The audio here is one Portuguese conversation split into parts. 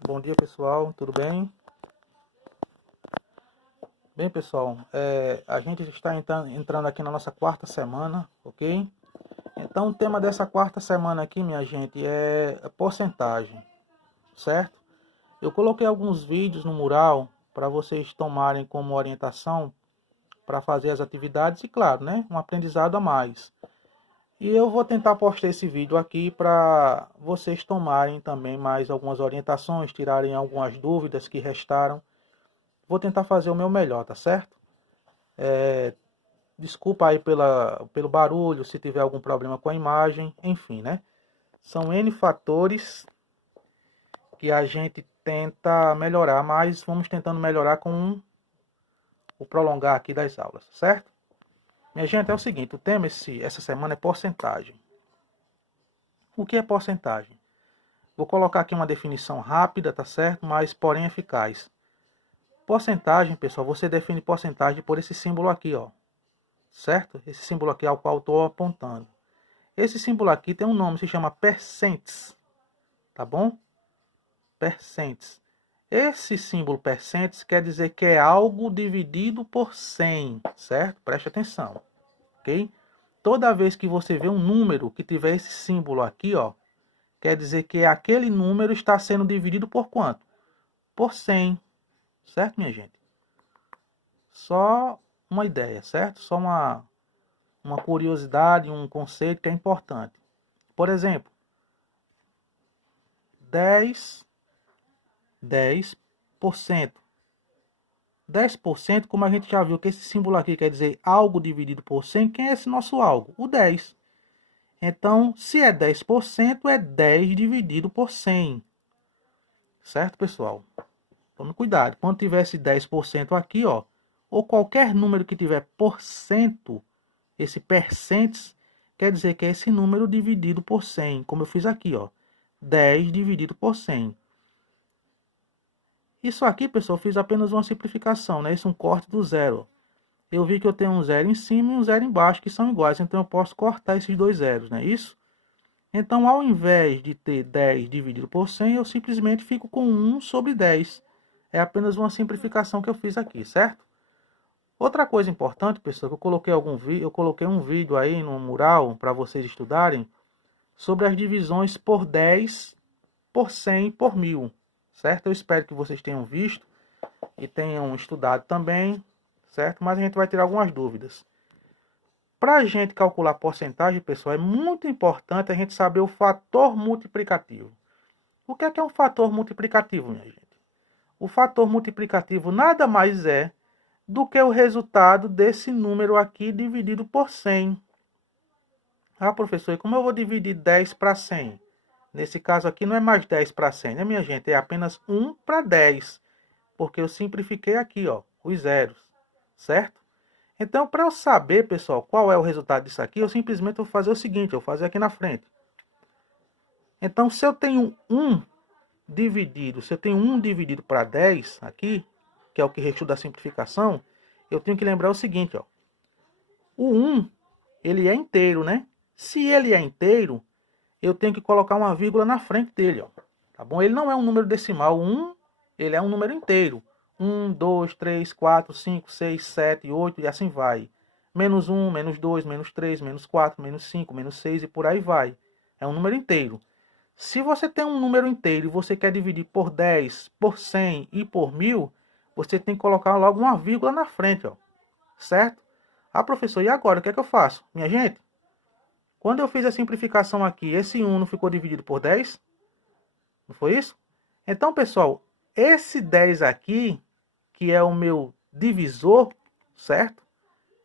Bom dia, pessoal, tudo bem? Bem, pessoal, a gente está entrando aqui na nossa quarta semana, ok? Então, o tema dessa quarta semana aqui, minha gente, é porcentagem, certo? Eu coloquei alguns vídeos no mural para vocês tomarem como orientação para fazer as atividades e, claro, né, um aprendizado a mais. E eu vou tentar postar esse vídeo aqui para vocês tomarem também mais algumas orientações, tirarem algumas dúvidas que restaram. Vou tentar fazer o meu melhor, tá certo? Desculpa aí pelo barulho, se tiver algum problema com a imagem, enfim, né? São N fatores que a gente tenta melhorar, mas vamos tentando melhorar com o prolongar aqui das aulas, certo? Minha gente, é o seguinte, o tema essa semana é porcentagem. O que é porcentagem? Vou colocar aqui uma definição rápida, tá certo? Mas porém eficaz. Porcentagem, pessoal, você define porcentagem por esse símbolo aqui, ó. Certo? Esse símbolo aqui ao qual estou apontando. Esse símbolo aqui tem um nome, se chama percents, tá bom? Percents. Esse símbolo percents quer dizer que é algo dividido por 100, certo? Preste atenção, ok? Toda vez que você vê um número que tiver esse símbolo aqui, ó, quer dizer que aquele número está sendo dividido por quanto? Por 100, certo, minha gente? Só uma ideia, certo? Só uma curiosidade, um conceito que é importante. Por exemplo, 10%. 10%. 10%, como a gente já viu que esse símbolo aqui quer dizer algo dividido por 100, quem é esse nosso algo? O 10. Então, se é 10%, é 10 dividido por 100. Certo, pessoal? Tome cuidado. Quando tiver esse 10% aqui, ó, ou qualquer número que tiver porcento, esse percents, quer dizer que é esse número dividido por 100, como eu fiz aqui, ó. 10 dividido por 100. Isso aqui, pessoal, eu fiz apenas uma simplificação, né? Isso é um corte do zero. Eu vi que eu tenho um zero em cima e um zero embaixo, que são iguais. Então, eu posso cortar esses dois zeros, não é isso? Então, ao invés de ter 10 dividido por 100, eu simplesmente fico com 1 sobre 10. É apenas uma simplificação que eu fiz aqui, certo? Outra coisa importante, pessoal, que eu coloquei um vídeo aí no mural para vocês estudarem sobre as divisões por 10, por 100 e por 1000. Certo? Eu espero que vocês tenham visto e tenham estudado também, certo? Mas a gente vai ter algumas dúvidas. Para a gente calcular porcentagem, pessoal, é muito importante a gente saber o fator multiplicativo. O que é um fator multiplicativo, minha gente? O fator multiplicativo nada mais é do que o resultado desse número aqui dividido por 100. Ah, professor, e como eu vou dividir 10 para 100? Nesse caso aqui não é mais 10 para 100, né, minha gente? É apenas 1 para 10. Porque eu simplifiquei aqui, ó, os zeros, certo? Então, para eu saber, pessoal, qual é o resultado disso aqui, eu simplesmente vou fazer o seguinte, eu vou fazer aqui na frente. Então, se eu tenho 1 dividido para 10 aqui, que é o que restou da simplificação, eu tenho que lembrar o seguinte, ó. O 1, ele é inteiro, né? Se ele é inteiro, eu tenho que colocar uma vírgula na frente dele, ó. Tá bom? Ele não é um número decimal. O 1, ele é um número inteiro. 1, 2, 3, 4, 5, 6, 7, 8 e assim vai. Menos 1, menos 2, menos 3, menos 4, menos 5, menos 6 e por aí vai. É um número inteiro. Se você tem um número inteiro e você quer dividir por 10, por 100 e por 1000, você tem que colocar logo uma vírgula na frente, ó. Certo? Ah, professor, e agora? O que é que eu faço? Minha gente, quando eu fiz a simplificação aqui, esse 1 não ficou dividido por 10? Não foi isso? Então, pessoal, esse 10 aqui, que é o meu divisor, certo?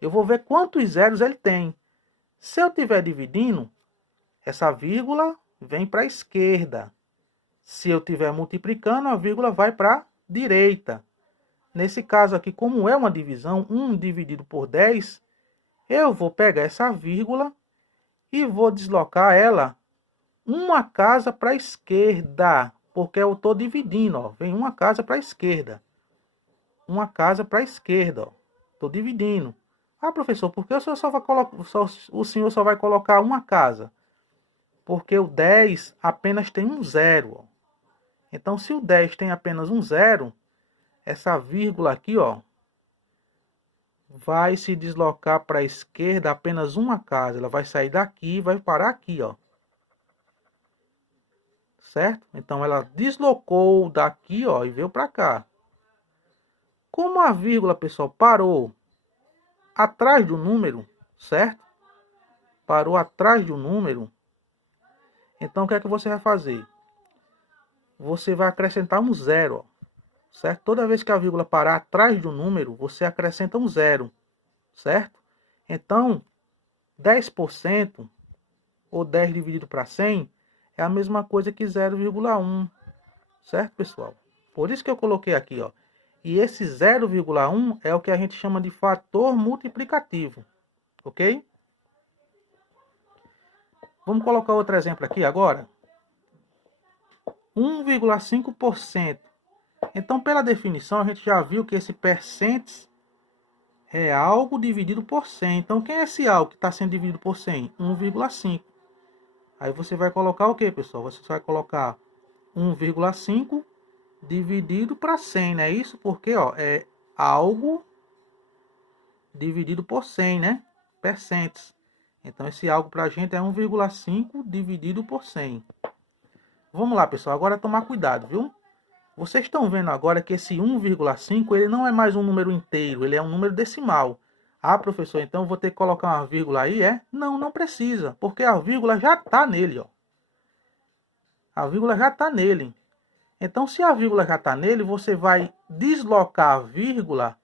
Eu vou ver quantos zeros ele tem. Se eu estiver dividindo, essa vírgula vem para a esquerda. Se eu estiver multiplicando, a vírgula vai para a direita. Nesse caso aqui, como é uma divisão, 1 dividido por 10, eu vou pegar essa vírgula e vou deslocar ela uma casa para a esquerda, porque eu estou dividindo, ó. Vem uma casa para a esquerda. Uma casa para a esquerda, ó. Estou dividindo. Ah, professor, por que o senhor só vai colocar uma casa? Porque o 10 apenas tem um zero, ó. Então, se o 10 tem apenas um zero, essa vírgula aqui, ó, vai se deslocar para a esquerda apenas uma casa. Ela vai sair daqui e vai parar aqui, ó. Certo? Então, ela deslocou daqui, ó, e veio para cá. Como a vírgula, pessoal, parou atrás do número, certo? Parou atrás do número. Então, o que é que você vai fazer? Você vai acrescentar um zero, ó. Certo? Toda vez que a vírgula parar atrás do número, você acrescenta um zero, certo? Então, 10% ou 10 dividido para 100 é a mesma coisa que 0,1, certo, pessoal? Por isso que eu coloquei aqui, ó. E esse 0,1 é o que a gente chama de fator multiplicativo, ok? Vamos colocar outro exemplo aqui agora. 1,5%. Então, pela definição, a gente já viu que esse percentes é algo dividido por 100. Então, quem é esse algo que está sendo dividido por 100? 1,5. Aí você vai colocar o que, pessoal? Você vai colocar 1,5 dividido para 100, não é isso? Porque, ó, é algo dividido por 100, né? Percentes. Então, esse algo para a gente é 1,5 dividido por 100. Vamos lá, pessoal. Agora tomar cuidado, viu? Vocês estão vendo agora que esse 1,5 ele não é mais um número inteiro, ele é um número decimal. Ah, professor, então eu vou ter que colocar uma vírgula aí, é? Não, não precisa, porque a vírgula já está nele, ó. A vírgula já está nele. Então, se a vírgula já está nele, você vai deslocar a vírgula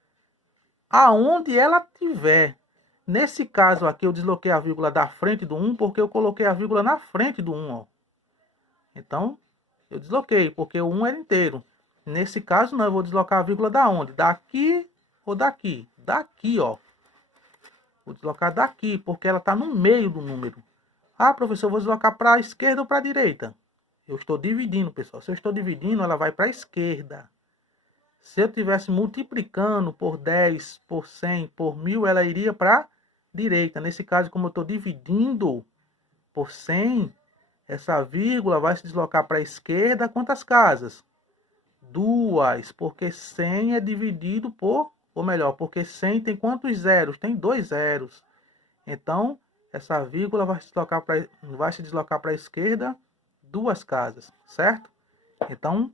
aonde ela estiver. Nesse caso aqui, eu desloquei a vírgula da frente do 1, porque eu coloquei a vírgula na frente do 1, ó. Então, eu desloquei, porque o 1 era inteiro. Nesse caso, não, eu vou deslocar a vírgula da onde? Daqui ou daqui? Daqui, ó. Vou deslocar daqui, porque ela está no meio do número. Ah, professor, eu vou deslocar para a esquerda ou para a direita? Eu estou dividindo, pessoal. Se eu estou dividindo, ela vai para a esquerda. Se eu estivesse multiplicando por 10, por 100, por 1000, ela iria para a direita. Nesse caso, como eu estou dividindo por 100... essa vírgula vai se deslocar para a esquerda quantas casas? 2, porque 100 é dividido por, ou melhor, porque 100 tem quantos zeros? Tem 2 zeros. Então, essa vírgula vai se deslocar para a esquerda 2 casas, certo? Então,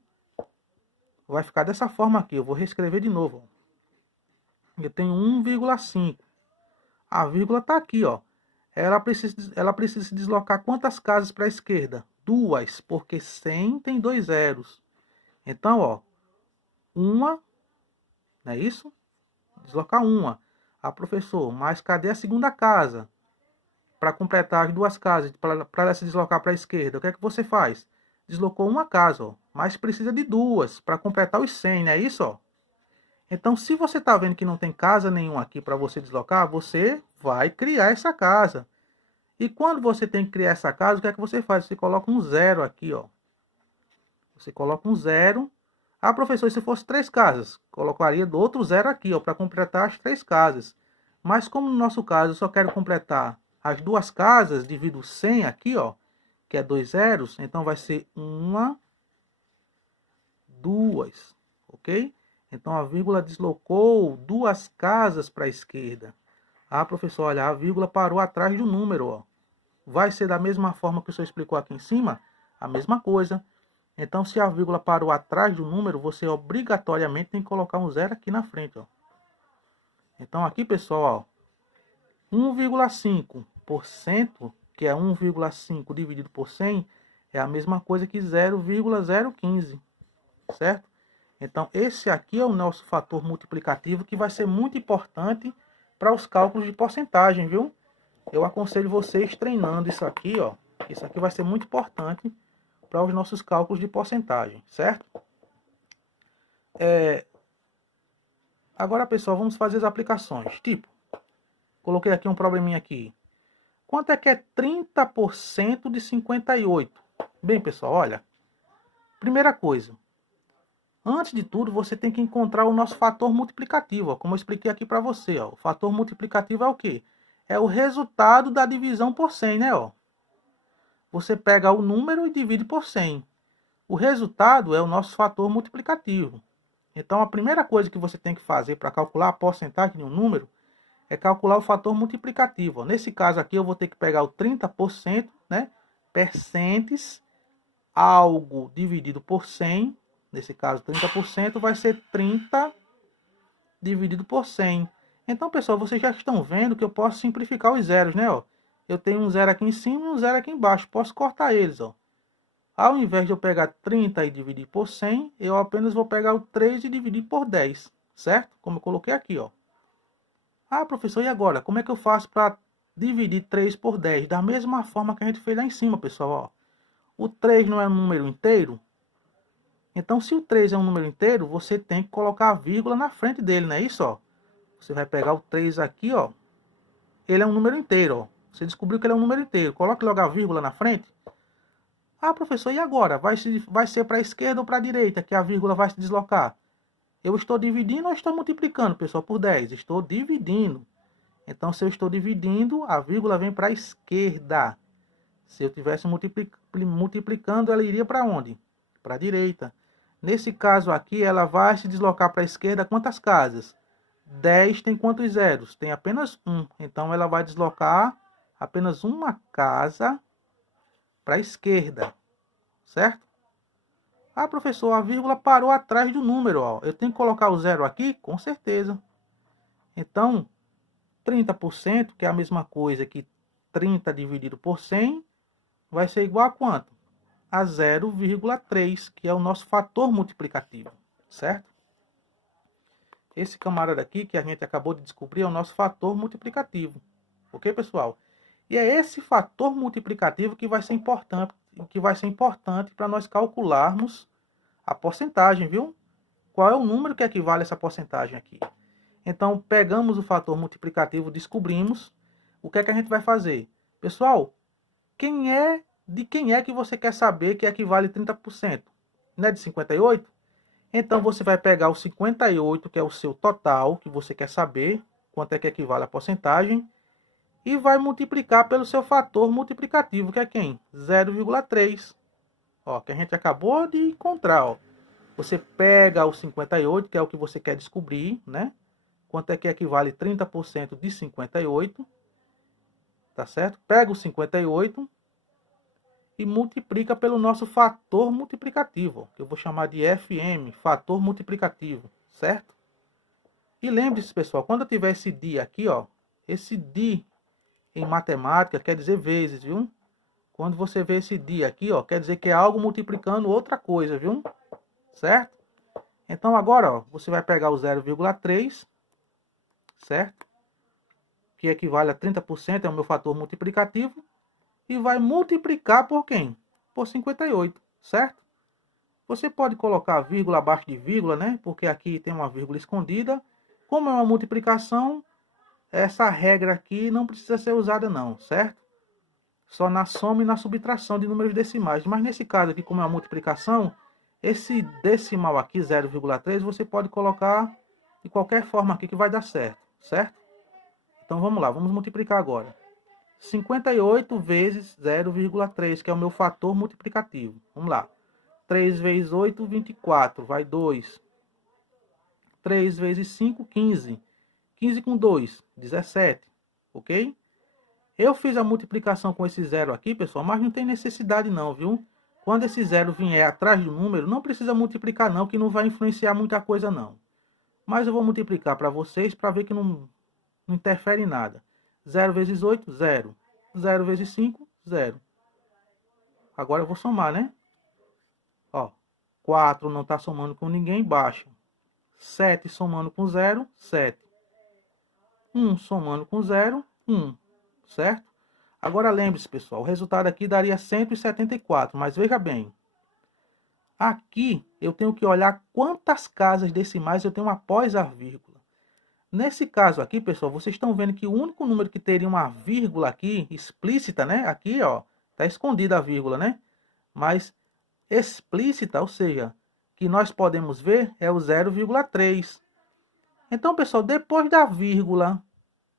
vai ficar dessa forma aqui. Eu vou reescrever de novo. Eu tenho 1,5. A vírgula está aqui, ó. Ela precisa se deslocar quantas casas para a esquerda? 2, porque 100 tem 2 zeros. Então, ó, uma, não é isso? Deslocar uma. Ah, professor, mas cadê a segunda casa? Para completar as 2 casas, para ela se deslocar para a esquerda, o que é que você faz? Deslocou uma casa, ó, mas precisa de 2 para completar os 100, não é isso? Ó? Então, se você está vendo que não tem casa nenhuma aqui para você deslocar, você vai criar essa casa. E quando você tem que criar essa casa, o que é que você faz? Você coloca um zero aqui, ó. Você coloca um zero. Ah, professor, se fosse 3 casas, colocaria do outro zero aqui, ó, para completar as 3 casas. Mas como no nosso caso eu só quero completar as 2 casas, divido 100 aqui, ó, que é 2 zeros, então vai ser 1, 2, ok? Então a vírgula deslocou 2 casas para a esquerda. Ah, professor, olha, a vírgula parou atrás do número, ó. Vai ser da mesma forma que o senhor explicou aqui em cima? A mesma coisa. Então, se a vírgula parou atrás do número, você obrigatoriamente tem que colocar um zero aqui na frente, ó. Então, aqui, pessoal, ó, 1,5%, que é 1,5 dividido por 100, é a mesma coisa que 0,015, certo? Então, esse aqui é o nosso fator multiplicativo, que vai ser muito importante para os cálculos de porcentagem, viu? Eu aconselho vocês treinando isso aqui, ó. Isso aqui vai ser muito importante para os nossos cálculos de porcentagem, certo? Agora, pessoal, vamos fazer as aplicações. Tipo, coloquei aqui um probleminha aqui. Quanto é que é 30% de 58? Bem, pessoal, olha. Primeira coisa. Antes de tudo, você tem que encontrar o nosso fator multiplicativo, ó, como eu expliquei aqui para você. Ó. O fator multiplicativo é o quê? É o resultado da divisão por 100, né? Ó. Você pega o número e divide por 100. O resultado é o nosso fator multiplicativo. Então, a primeira coisa que você tem que fazer para calcular a porcentagem de um número é calcular o fator multiplicativo. Nesse caso aqui, eu vou ter que pegar o 30%, né? Percentes, algo dividido por 100. Nesse caso, 30% vai ser 30 dividido por 100. Então, pessoal, vocês já estão vendo que eu posso simplificar os zeros, né? Ó, eu tenho um zero aqui em cima e um zero aqui embaixo. Posso cortar eles, ó. Ao invés de eu pegar 30 e dividir por 100, eu apenas vou pegar o 3 e dividir por 10, certo? Como eu coloquei aqui, ó. Ah, professor, e agora? Como é que eu faço para dividir 3 por 10? Da mesma forma que a gente fez lá em cima, pessoal, ó. O 3 não é um número inteiro? Então, se o 3 é um número inteiro, você tem que colocar a vírgula na frente dele, não é isso, ó? Você vai pegar o 3 aqui, ó. Ele é um número inteiro, ó. Você descobriu que ele é um número inteiro. Coloque logo a vírgula na frente. Ah, professor, e agora? Vai ser para a esquerda ou para a direita que a vírgula vai se deslocar? Eu estou dividindo ou estou multiplicando, pessoal, por 10? Estou dividindo. Então, se eu estou dividindo, a vírgula vem para a esquerda. Se eu estivesse multiplicando, ela iria para onde? Para a direita. Nesse caso aqui, ela vai se deslocar para a esquerda quantas casas? 10 tem quantos zeros? Tem apenas um. Então, ela vai deslocar apenas uma casa para a esquerda, certo? Ah, professor, a vírgula parou atrás do número, ó. Eu tenho que colocar o zero aqui? Com certeza. Então, 30%, que é a mesma coisa que 30 dividido por 100, vai ser igual a quanto? A 0,3, que é o nosso fator multiplicativo, certo? Esse camarada aqui, que a gente acabou de descobrir, é o nosso fator multiplicativo. Ok, pessoal? E é esse fator multiplicativo que vai ser importante para nós calcularmos a porcentagem, viu? Qual é o número que equivale a essa porcentagem aqui? Então, pegamos o fator multiplicativo, descobrimos. O que é que a gente vai fazer? Pessoal, de quem é que você quer saber que equivale a 30%? Não é de 58? Então, você vai pegar o 58, que é o seu total, que você quer saber quanto é que equivale a porcentagem, e vai multiplicar pelo seu fator multiplicativo, que é quem? 0,3. Ó, que a gente acabou de encontrar, ó. Você pega o 58, que é o que você quer descobrir, né? Quanto é que equivale 30% de 58, tá certo? Pega o 58 e multiplica pelo nosso fator multiplicativo, que eu vou chamar de FM, fator multiplicativo, certo? E lembre-se, pessoal, quando eu tiver esse dia aqui, ó, esse dia em matemática quer dizer vezes, viu? Quando você vê esse dia aqui, ó, quer dizer que é algo multiplicando outra coisa, viu? Certo? Então agora, ó, você vai pegar o 0,3, certo? Que equivale a 30%, é o meu fator multiplicativo, e vai multiplicar por quem? Por 58, certo? Você pode colocar vírgula abaixo de vírgula, né? Porque aqui tem uma vírgula escondida. Como é uma multiplicação, essa regra aqui não precisa ser usada não, certo? Só na soma e na subtração de números decimais. Mas nesse caso aqui, como é uma multiplicação, esse decimal aqui, 0,3, você pode colocar de qualquer forma aqui que vai dar certo, certo? Então vamos lá, vamos multiplicar agora. 58 vezes 0,3, que é o meu fator multiplicativo. Vamos lá. 3 vezes 8, 24, vai 2. 3 vezes 5, 15. 15 com 2, 17, ok? Eu fiz a multiplicação com esse zero aqui, pessoal, mas não tem necessidade não, viu? Quando esse zero vier atrás do número, não precisa multiplicar não, que não vai influenciar muita coisa não. Mas eu vou multiplicar para vocês, para ver que não interfere em nada. 0 vezes 8, 0. 0 vezes 5, 0. Agora eu vou somar, né? Ó, 4 não está somando com ninguém, baixa. 7 somando com 0, 7. 1 somando com 0, 1. Certo? Agora lembre-se, pessoal, o resultado aqui daria 174, mas veja bem. Aqui eu tenho que olhar quantas casas decimais eu tenho após a vírgula. Nesse caso aqui, pessoal, vocês estão vendo que o único número que teria uma vírgula aqui, explícita, né? Aqui, ó, tá escondida a vírgula, né? Mas explícita, ou seja, que nós podemos ver é o 0,3. Então, pessoal, depois da vírgula,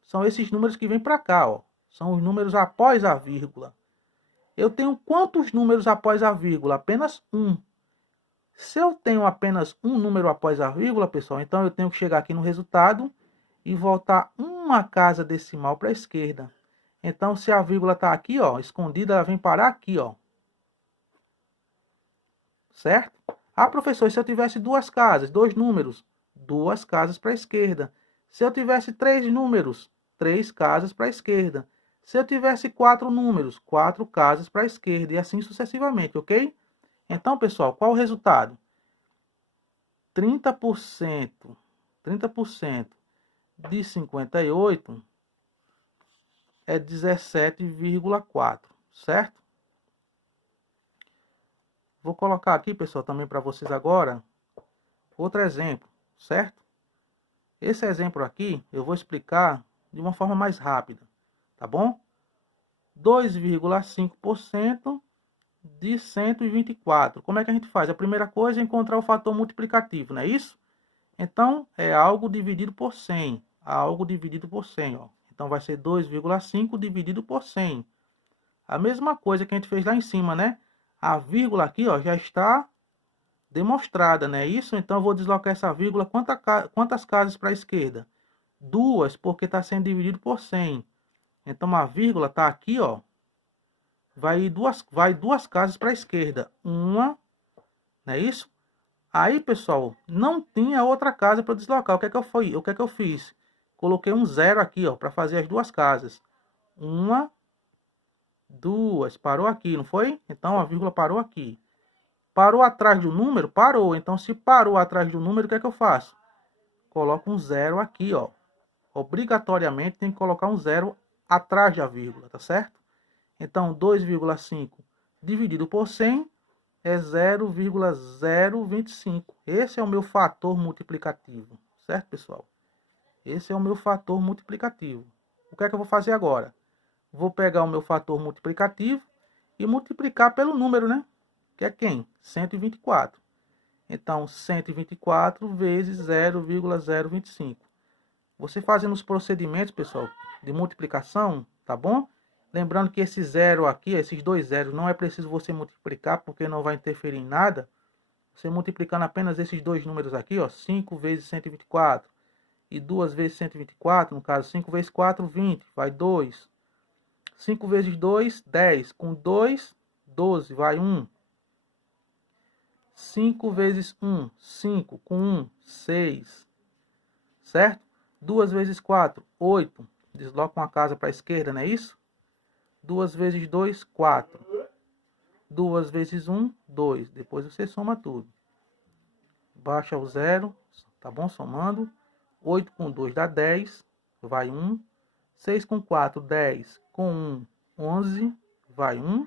são esses números que vêm para cá, ó. São os números após a vírgula. Eu tenho quantos números após a vírgula? Apenas um. Se eu tenho apenas um número após a vírgula, pessoal, então eu tenho que chegar aqui no resultado e voltar uma casa decimal para a esquerda. Então, se a vírgula está aqui, ó, escondida, ela vem parar aqui, ó. Certo? Ah, professor, se eu tivesse duas casas, dois números, duas casas para a esquerda. Se eu tivesse três números, três casas para a esquerda. Se eu tivesse quatro números, quatro casas para a esquerda. E assim sucessivamente, ok? Então, pessoal, qual o resultado? 30% de 58 é 17,4, certo? Vou colocar aqui, pessoal, também para vocês agora, outro exemplo, certo? Esse exemplo aqui eu vou explicar de uma forma mais rápida, tá bom? 2,5% de 124. Como é que a gente faz? A primeira coisa é encontrar o fator multiplicativo, não é isso? Então, é algo dividido por 100. Algo dividido por 100, ó. Então, vai ser 2,5 dividido por 100. A mesma coisa que a gente fez lá em cima, né? A vírgula aqui, ó, já está demonstrada, né? Isso, então eu vou deslocar essa vírgula quantas casas para a esquerda? Duas, porque está sendo dividido por 100. Então, a vírgula está aqui, ó. Vai duas casas para a esquerda. Uma, não é isso? Aí, pessoal, não tinha outra casa para deslocar. O que é que eu fiz? Coloquei um zero aqui, ó, para fazer as duas casas. Uma, duas, parou aqui, não foi? Então, a vírgula parou aqui. Parou atrás do número? Parou. Então, se parou atrás do número, o que é que eu faço? Coloco um zero aqui, ó. Obrigatoriamente tem que colocar um zero atrás da vírgula, tá certo? Então, 2,5 dividido por 100 é 0,025. Esse é o meu fator multiplicativo, certo, pessoal? Esse é o meu fator multiplicativo. O que é que eu vou fazer agora? Vou pegar o meu fator multiplicativo e multiplicar pelo número, né? Que é quem? 124. Então, 124 vezes 0,025. Você fazendo os procedimentos, pessoal, de multiplicação, tá bom? Lembrando que esse zero aqui, esses dois zeros, não é preciso você multiplicar, porque não vai interferir em nada. Você multiplicando apenas esses dois números aqui, ó, 5 vezes 124 e 2 vezes 124, no caso, 5 vezes 4, 20, vai 2. 5 vezes 2, 10. Com 2, 12, vai 1. 5 vezes 1, 5. Com 1, 6. Certo? 2 vezes 4, 8. Desloca uma casa para a esquerda, não é isso? 2 vezes 2, 4. 2 vezes 1, 2. Depois você soma tudo. Baixa o zero, tá bom? Somando. 8 com 2 dá 10, vai 1. 6 com 4, 10. Com 1, 11, vai 1.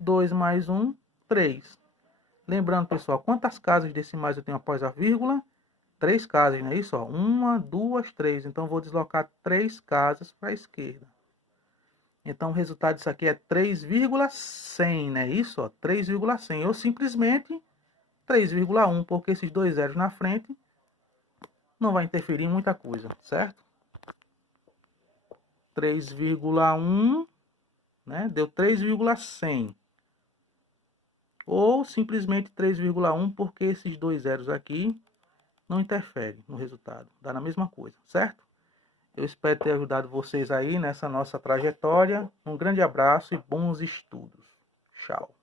2 mais 1, 3. Lembrando, pessoal, quantas casas decimais eu tenho após a vírgula? 3 casas, não é isso? 1, 2, 3. Então, vou deslocar 3 casas para a esquerda. Então, o resultado disso aqui é 3,100, não é isso? 3,100. Ou simplesmente 3,1, porque esses dois zeros na frente não vai interferir em muita coisa, certo? 3,1, né? Deu 3,100. Ou simplesmente 3,1, porque esses dois zeros aqui não interferem no resultado. Dá na mesma coisa, certo? Eu espero ter ajudado vocês aí nessa nossa trajetória. Um grande abraço e bons estudos. Tchau.